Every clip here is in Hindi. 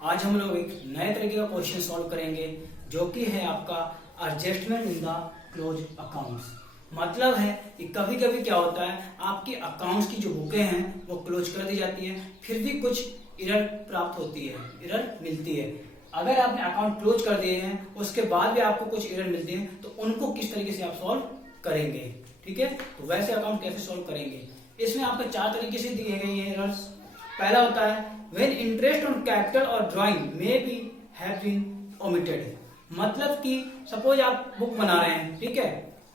आज हम लोग एक नए तरीके का क्वेश्चन सॉल्व करेंगे जो कि है आपका adjustment in the close accounts. मतलब है कि कभी कभी क्या होता है, आपकी अकाउंट्स की जो बुकें हैं वो क्लोज कर दी जाती हैं, फिर भी कुछ एरर प्राप्त होती है, एरर मिलती है। अगर आपने अकाउंट क्लोज कर दिए हैं उसके बाद भी आपको कुछ एरर मिलती है तो उनको किस तरीके से आप सॉल्व करेंगे। ठीक है, तो वैसे अकाउंट कैसे सॉल्व करेंगे, इसमें आपको 4 तरीके से दिए गए हैं एरर्स। पहला होता है when interest on capital or drawing may be have been omitted। मतलब कि सपोज आप बुक बना रहे हैं, ठीक है,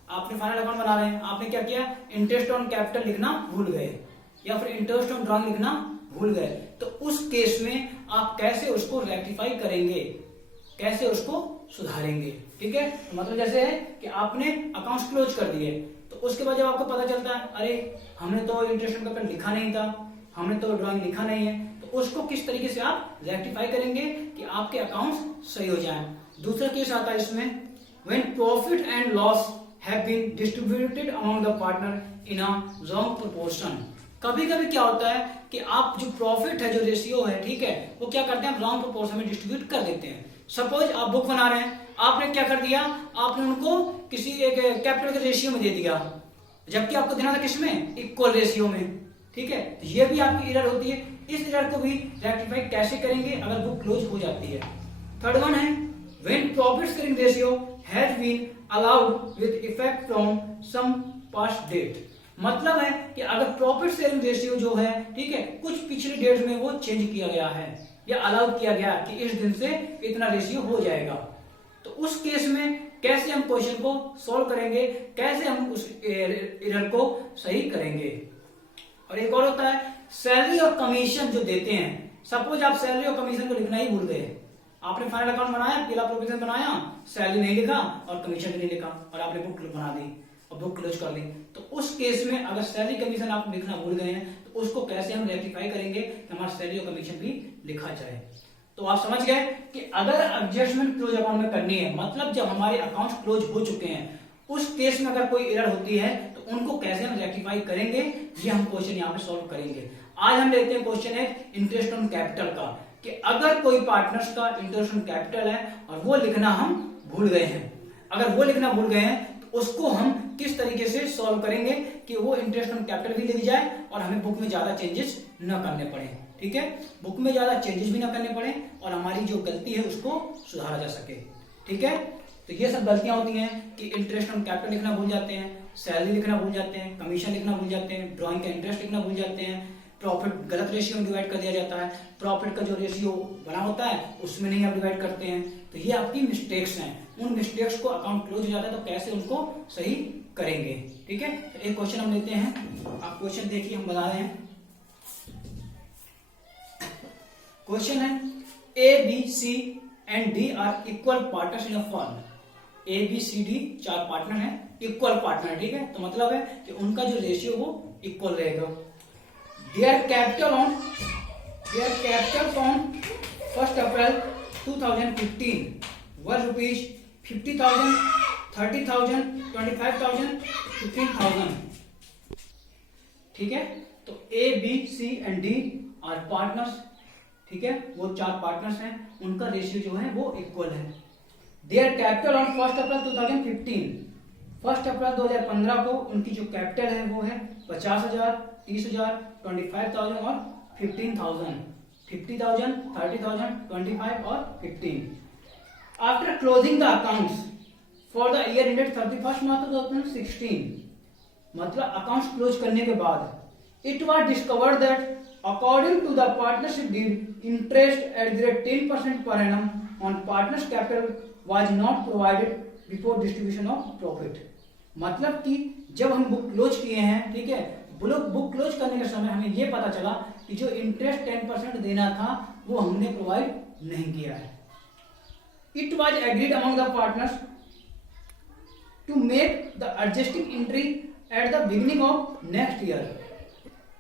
आपने फाइनल अकाउंट बना रहे हैं, आपने क्या किया, इंटरेस्ट ऑन कैपिटल लिखना भूल गए या फिर इंटरेस्ट ऑन ड्रॉइंग लिखना भूल गए, तो उस केस में आप कैसे उसको रेक्टिफाई करेंगे, कैसे उसको सुधारेंगे। ठीक है, तो मतलब जैसे है कि आपने अकाउंट्स क्लोज कर दिए, तो उसके बाद जब आपको पता चलता है अरे हमने तो इंटरेस्ट ऑन कैपिटल लिखा नहीं था, हमने तो ड्राइंग लिखा नहीं है, तो उसको किस तरीके से आप रेक्टिफाई करेंगे कि आपके अकाउंट्स सही हो जाएं। दूसरा केस आता है इसमें when profit and loss have been distributed among the partner in a wrong proportion. कभी कभी क्या होता है कि आप जो प्रॉफिट है, जो रेशियो है, ठीक है, वो क्या करते हैं, रॉन्ग प्रोपोर्शन में डिस्ट्रीब्यूट कर देते हैं। सपोज आप बुक बना रहे हैं, आपने क्या कर दिया, आपने उनको किसी एक कैपिटल के रेशियो में दे दिया, जबकि आपको देना था किसमें, इक्वल रेशियो में। ठीक है, तो ये भी आपकी एरर होती है। इस एरर को भी रेक्टिफाई कैसे करेंगे अगर बुक क्लोज हो जाती है। थर्ड वन है when profit sharing ratio has been allowed with effect from some past date. मतलब है कि अगर प्रॉफिट शेयरिंग रेशियो जो है, ठीक है, कुछ पिछले डेट में वो चेंज किया गया है या अलाउ किया गया कि इस दिन से इतना रेशियो हो जाएगा, तो उस केस में कैसे हम क्वेश्चन को सॉल्व करेंगे, कैसे हम उस एरर को सही करेंगे। और एक और होता है सैलरी और कमीशन जो देते हैं। सपोज आप सैलरी और कमीशन को लिखना ही भूल गए, आपने फाइनल अकाउंट बनाया, पहला प्रोविजन बनाया, सैलरी नहीं लिखा और कमीशन भी नहीं लिखा और आपने बुक बना दी और बुक क्लोज कर ली, तो उस केस में अगर सैलरी कमीशन आप लिखना भूल गए हैं तो उसको कैसे हम रेक्टिफाई करेंगे कि हमारा सैलरी और कमीशन भी लिखा जाए। तो आप समझ गए कि अगर एडजस्टमेंट क्लोज अकाउंट में करनी है, मतलब जब हमारे अकाउंट क्लोज हो चुके हैं उस केस में अगर कोई एरर होती है तो उनको कैसे हम रेक्टिफाई करेंगे, ये हम क्वेश्चन यहाँ पे सॉल्व करेंगे। आज हम लेते हैं क्वेश्चन है इंटरेस्ट ऑन कैपिटल का, कि अगर कोई पार्टनर्स का इंटरेस्ट ऑन कैपिटल है और वो लिखना हम भूल गए हैं, अगर वो लिखना भूल गए हैं तो उसको हम किस तरीके से सॉल्व करेंगे कि वो इंटरेस्ट ऑन कैपिटल भी लिख जाए और हमें बुक में ज्यादा चेंजेस न करने पड़े। ठीक है, बुक में ज्यादा चेंजेस भी ना करने पड़े और हमारी जो गलती है उसको सुधारा जा सके। ठीक है, तो ये सब गलतियां होती हैं कि इंटरेस्ट ऑन कैपिटल लिखना भूल जाते हैं, सैलरी लिखना भूल जाते हैं, कमीशन लिखना भूल जाते हैं, ड्राइंग का इंटरेस्ट लिखना भूल जाते हैं, प्रॉफिट गलत रेशियो में डिवाइड कर दिया जाता है, प्रॉफिट का जो रेशियो बना होता है उसमें नहीं आप डिवाइड करते हैं, तो ये आपकी मिस्टेक्स हैं। उन मिस्टेक्स को अकाउंट क्लोज हो जाता है तो कैसे उनको सही करेंगे। ठीक है, तो एक क्वेश्चन हम लेते हैं, आप क्वेश्चन देखिए, हम बता रहे हैं। क्वेश्चन है A B C and D are equal partners in a firm. A B C D 4 partner हैं, इक्वल पार्टनर। ठीक है, तो मतलब है कि उनका जो रेशियो वो इक्वल रहेगा। Their capital on 1 April 2015 was rupees 50,000, 30,000, 25,000, 15,000। ठीक है, तो A B C and D are partners. ठीक है, वो 4 पार्टनर्स हैं, उनका रेशियो जो है वो इक्वल है। देयर कैपिटल ऑन 1 अप्रैल 2015, 1 अप्रैल 2015 को उनकी जो कैपिटल है वो है 50,000, 30,000, 25,000 और 15,000, 50,000, 30,000, 25 और 15। After closing the accounts for the year ended 31 मार्च 2016, मतलब अकाउंट्स क्लोज करने के बाद it was discovered that according to the partnership deed interest at the rate 10% per annum on partners capital was not provided before distribution of profit। मतलब कि जब हम बुक क्लोज किए हैं, ठीक है, बुक क्लोज करने के समय हमें यह पता चला कि जो इंटरेस्ट 10% देना था वो हमने प्रोवाइड नहीं किया है। It was agreed among the partners to make the adjusting entry at the beginning of next year.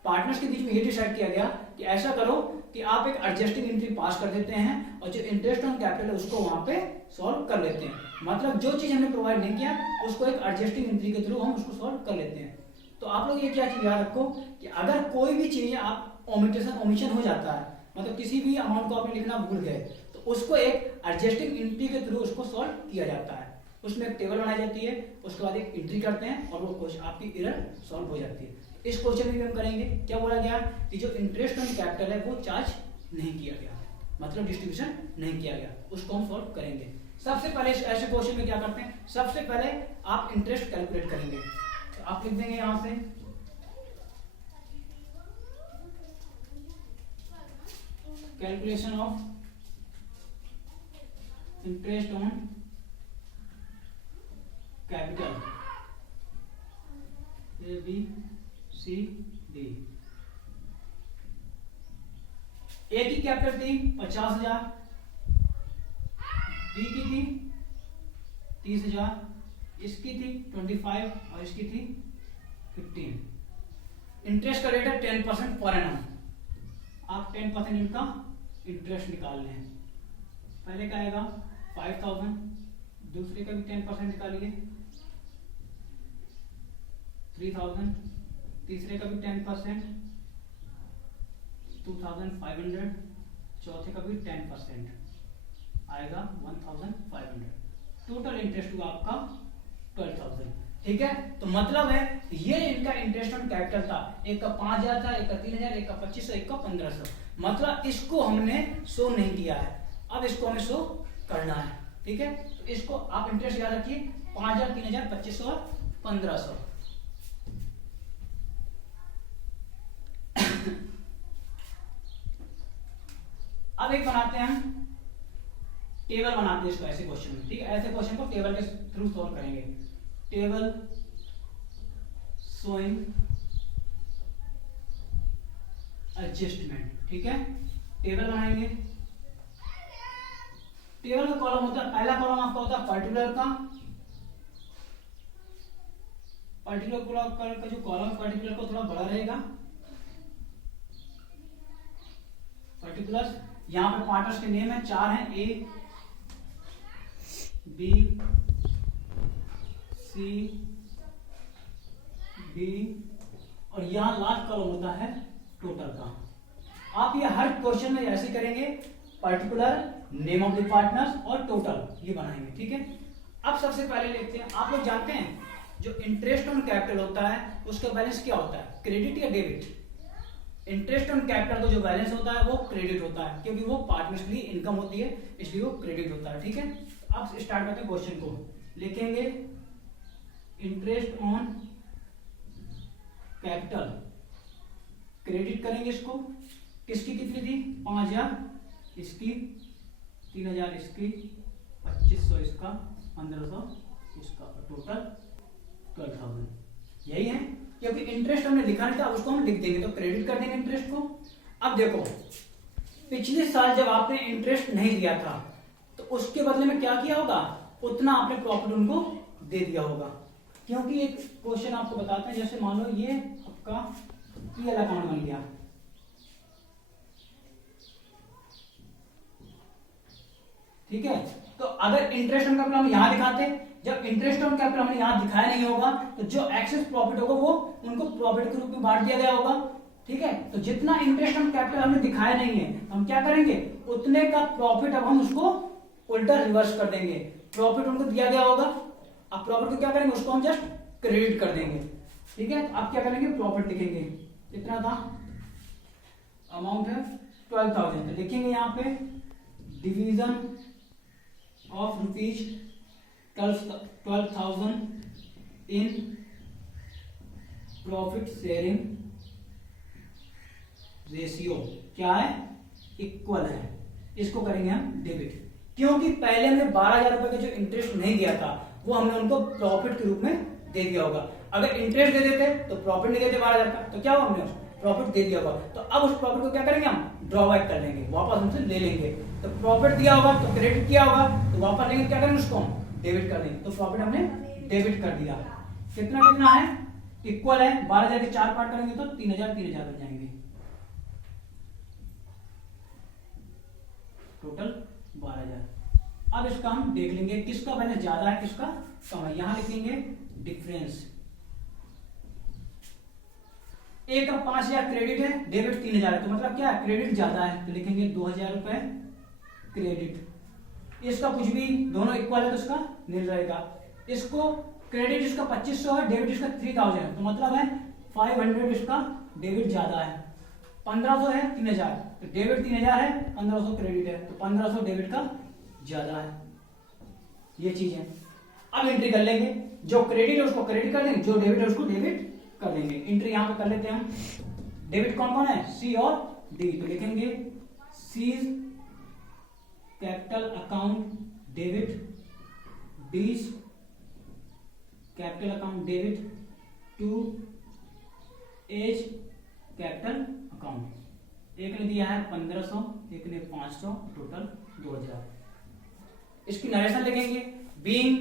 Partners के बीच में ये डिसाइड किया गया कि ऐसा करो कि आप एक एडजस्टिंग एंट्री पास कर देते हैं और जो इंटरेस्ट ऑन कैपिटल है उसको वहां पे सॉल्व कर लेते हैं। मतलब जो चीज हमने प्रोवाइड नहीं किया उसको एक एडजस्टिंग एंट्री के थ्रू हम उसको सॉल्व कर लेते हैं। तो आप लोग ये क्या चीज याद रखो कि अगर कोई भी चीज आप ओमिशन हो जाता है, मतलब किसी भी अमाउंट को आपने लिखना भूल गए तो उसको एक एडजस्टिंग एंट्री के थ्रू उसको सॉल्व किया जाता है। उसमें एक टेबल बनाई जाती है, उसके बाद एक एंट्री करते हैं और वो क्वेश्चन आपकी एरर सॉल्व हो जाती है। इस क्वेश्चन में भी हम करेंगे, क्या बोला गया कि जो इंटरेस्ट ऑन कैपिटल है वो चार्ज नहीं किया गया, मतलब डिस्ट्रीब्यूशन नहीं किया गया, उसको हम सॉल्व करेंगे। सबसे पहले ऐसे क्वेश्चन में क्या करते हैं, सबसे पहले आप इंटरेस्ट कैलकुलेट करेंगे। तो आप लिख देंगे यहां से calculation of interest on capital A B C D. A की कैपिटल थी 50,000, बी की थी 30,000, इसकी थी 25 और इसकी थी 15। इंटरेस्ट का रेट है 10% पर एनम। आप 10% इनका इंटरेस्ट निकाल लें। पहले का आएगा 5,000, दूसरे का भी 10% निकालिए 3,000, तीसरे का भी 10% 2,500, चौथे का भी 10% आएगा 1,500। टोटल इंटरेस्ट हुआ आपका 12,000। ठीक है, तो मतलब है ये इनका इंटरेस्ट ऑन कैपिटल था। एक का 5,000 था, एक का 3,000, एक का 2,500, एक का 1,500। मतलब इसको हमने शो नहीं किया है, अब इसको हमें शो करना है। ठीक है, तो इसको आप इंटरेस्ट याद रखिए 5,000, 3,000, 2,500 और 1,500। अब एक बनाते हैं हम टेबल बनाते हैं इसको ऐसे क्वेश्चन में। ठीक है, ऐसे क्वेश्चन को टेबल के थ्रू सॉल्व करेंगे। Table showing adjustment. ठीक है, टेबल बनाएंगे। टेबल का कॉलम होता है, पहला कॉलम आपका होता है पर्टिकुलर का। पर्टिकुलर का जो कॉलम पर्टिकुलर को थोड़ा बड़ा रहेगा। पर्टिकुलर्स यहां पे पार्टनर्स के नेम है, 4 हैं, ए बी सी डी, और यहां लास्ट कॉलम होता है टोटल का। आप ये हर क्वेश्चन में ऐसे करेंगे, particular, name of the partners और टोटल ये बनाएंगे। ठीक है, अब सबसे पहले लेते हैं, आप लोग जानते हैं जो इंटरेस्ट ऑन कैपिटल होता है उसका बैलेंस क्या होता है, क्रेडिट या डेबिट? इंटरेस्ट ऑन कैपिटल का जो बैलेंस होता है वो क्रेडिट होता है, क्योंकि वो पार्टनर्स के लिए इनकम होती है, इसलिए वो क्रेडिट होता है। ठीक है, अब स्टार्ट करते हैं क्वेश्चन को। लिखेंगे इंटरेस्ट ऑन कैपिटल, क्रेडिट करेंगे इसको। किसकी कितनी थी, 5,000 इसकी, 3,000 इसकी, 2,500 इसका, 1,500 इसका, टोटल 12,000। यही है, क्योंकि इंटरेस्ट हमने लिखा नहीं था, उसको हम लिख देंगे, तो क्रेडिट कर देंगे इंटरेस्ट को। अब देखो, पिछले साल जब आपने इंटरेस्ट नहीं दिया था तो उसके बदले में क्या किया होगा, उतना आपने प्रॉफिट उनको दे दिया होगा। क्योंकि एक क्वेश्चन आपको बताते हैं, जैसे मान लो ये आपका पीएल अकाउंट बन गया। ठीक है, तो अगर इंटरेस्ट ऑन कैपिटल हम यहां दिखाते, जब इंटरेस्ट ऑन कैपिटल हमने यहां दिखाया नहीं होगा तो जो एक्सेस प्रॉफिट होगा वो उनको प्रॉफिट के रूप में बांट दिया गया होगा। ठीक है, तो जितना इंटरेस्ट ऑन कैपिटल हमने दिखाया नहीं है हम क्या करेंगे, उतने का प्रॉफिट अब हम उसको उल्टा रिवर्स कर देंगे। प्रॉफिट उनको दिया गया होगा, अब प्रॉफिट को क्या करेंगे, उसको हम जस्ट क्रेडिट कर देंगे। ठीक है, तो आप क्या करेंगे, प्रॉफिट लिखेंगे, कितना था, अमाउंट है 12,000, तो लिखेंगे यहाँ पे division of rupees 12,000 in profit sharing ratio क्या है, इक्वल है। इसको करेंगे हम डेबिट, क्योंकि पहले हमने 12,000 रुपए का जो इंटरेस्ट नहीं दिया था वो हमने उनको प्रॉफिट के रूप में दे दिया होगा। अगर इंटरेस्ट दे देते तो प्रॉफिट नहीं देते 12,000 का, तो क्या हुआ, हमने प्रॉफिट दे दिया होगा। तो अब उस प्रॉफिट को क्या करेंगे, हम ड्रॉबैक कर लेंगे, वापस हमसे ले लेंगे। तो प्रॉफिट दिया होगा तो क्रेडिट किया होगा, तो वापस लेंगे, क्या करेंगे, उसको हम डेबिट कर देंगे। तो प्रॉफिट हमने डेबिट कर दिया। कितना कितना है, इक्वल है। 12,000 के 4 पार्ट करेंगे तो 3,000 3,000 बन जाएंगे, टोटल 12,000। अब इसका हम देख लेंगे किसका बैलेंस ज्यादा है किसका कम है। यहां लिखेंगे डिफरेंस एक का 5,000 क्रेडिट है, डेबिट 3,000 है, तो मतलब क्या है, क्रेडिट ज्यादा है, तो लिखेंगे 2,000 रुपए क्रेडिट। इसका कुछ भी, दोनों इक्वल है तो इसका नील रहेगा। इसको क्रेडिट इसका 2,500 है, डेबिट इसका 3,000 है, तो मतलब है 500 इसका डेबिट ज्यादा है। 1,500 है 3,000, तो डेबिट 3,000 है, 1,500 क्रेडिट है, तो 1,500 डेबिट का ज्यादा है। ये चीज है। अब एंट्री कर लेंगे, जो क्रेडिट है उसको क्रेडिट कर देंगे, जो डेबिट है उसको डेबिट कर देंगे। एंट्री यहां पे कर लेते हैं हम। डेबिट कौन कौन है, सी और डी, तो लिखेंगे C's capital account debit, D's capital account debit, to A's capital account. एक ने दिया है 1,500, एक ने 500, टोटल 2,000। इसकी नरेशन लिखेंगे, being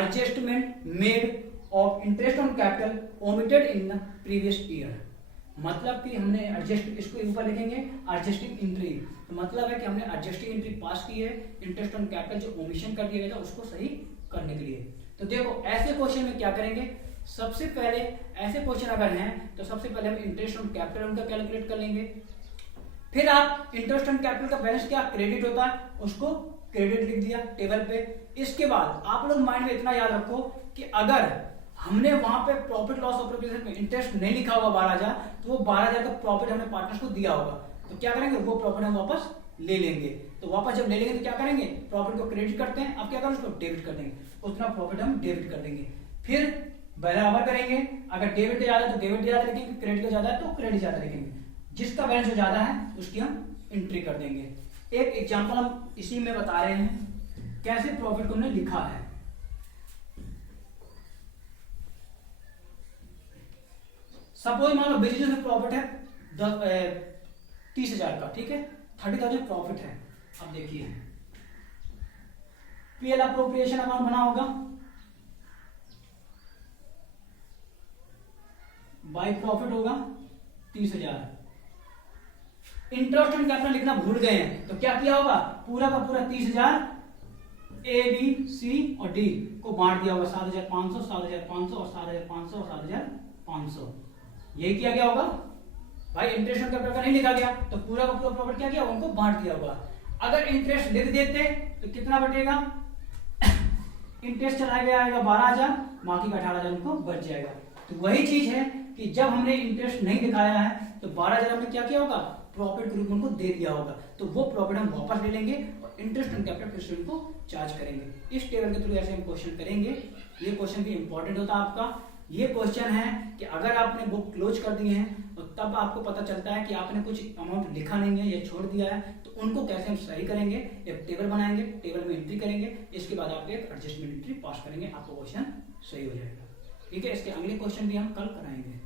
adjustment made of interest on capital omitted in the previous year. मतलब कि हमने एडजस्ट, इसको ऊपर लिखेंगे एडजस्टिंग एंट्री, तो मतलब है कि हमने एडजस्टिंग एंट्री पास की है, इंटरेस्ट ऑन कैपिटल जो ओमिशन कर दिया गया था उसको सही करने के लिए। तो देखो ऐसे क्वेश्चन में क्या करेंगे, सबसे पहले ऐसे क्वेश्चन अगर हैं तो सबसे पहले हम इंटरेस्ट ऑन कैपिटल उनका कैलकुलेट कर लेंगे। फिर आप इंटरेस्ट ऑन कैपिटल का बैलेंस क्या क्रेडिट होता है उसको क्रेडिट लिख दिया टेबल पे। इसके बाद आप लोग माइंड में इतना याद रखो कि अगर हमने वहां पे प्रॉफिट लॉस ऑफ प्रोपोर्शन में इंटरेस्ट नहीं लिखा होगा 12,000, तो वो 12,000 का प्रॉफिट हमने पार्टनर्स को दिया होगा, तो क्या करेंगे, वो प्रॉफिट हम वापस ले लेंगे। तो वापस जब ले लेंगे तो क्या करेंगे, प्रॉफिट को क्रेडिट करते हैं, अब क्या करें उसको डेबिट कर देंगे, उतना प्रॉफिट हम डेबिट कर देंगे। फिर बराबर करेंगे, अगर डेबिट ज्यादा है तो डेबिट ज्यादा लिखेंगे, क्रेडिट का ज्यादा है तो क्रेडिट ज्यादा लिखेंगे, जिसका बैलेंस ज्यादा है उसकी हम एंट्री कर देंगे। एक एग्जांपल हम इसी में बता रहे हैं कैसे प्रॉफिट को हमने लिखा है। सपोज मान लो बिजनेस में प्रॉफिट है 30,000 का, ठीक है, 30,000 प्रॉफिट है। अब देखिए पीएल अप्रोप्रिएशन अकाउंट बना होगा, बाई प्रॉफिट होगा 30,000। इंटरेस्ट ऑन कैपिटल लिखना भूल गए हैं, तो क्या किया होगा, पूरा का पूरा 30,000 ए बी सी और डी को बांट दिया होगा, 7,500, 7,500 और 7,500 और 7,500। यही किया गया होगा भाई। इंटरेस्ट ऑन कैपिटल का नहीं लिखा गया तो पूरा का पूरा प्रॉफिट क्या किया, उनको बांट दिया होगा। अगर इंटरेस्ट लिख देते तो कितना बचेगा, इंटरेस्ट चला गया आएगा 12,000, बाकी का 18,000 उनको बच जाएगा। तो वही चीज है कि जब हमने इंटरेस्ट नहीं दिखाया है तो 12,000 हमने क्या किया होगा, प्रॉफिट के रूप में उनको दे दिया होगा, तो वो प्रॉफिट हम वापस ले लेंगे और इंटरेस्ट ऑन कैपिटल फिर से उनको चार्ज करेंगे। इस टेबल के थ्रू ऐसे हम क्वेश्चन करेंगे। ये क्वेश्चन भी इंपॉर्टेंट होता है आपका। ये क्वेश्चन है कि अगर आपने बुक क्लोज कर दी है और तब आपको पता चलता है कि आपने कुछ अमाउंट लिखा नहीं है या छोड़ दिया है, तो उनको कैसे हम सही करेंगे, एक टेबल बनाएंगे, टेबल में एंट्री करेंगे, इसके बाद आप एक एडजस्टमेंट एंट्री पास करेंगे, आपको क्वेश्चन सही हो जाएगा। ठीक है, इसके अगले क्वेश्चन भी हम कल कराएंगे।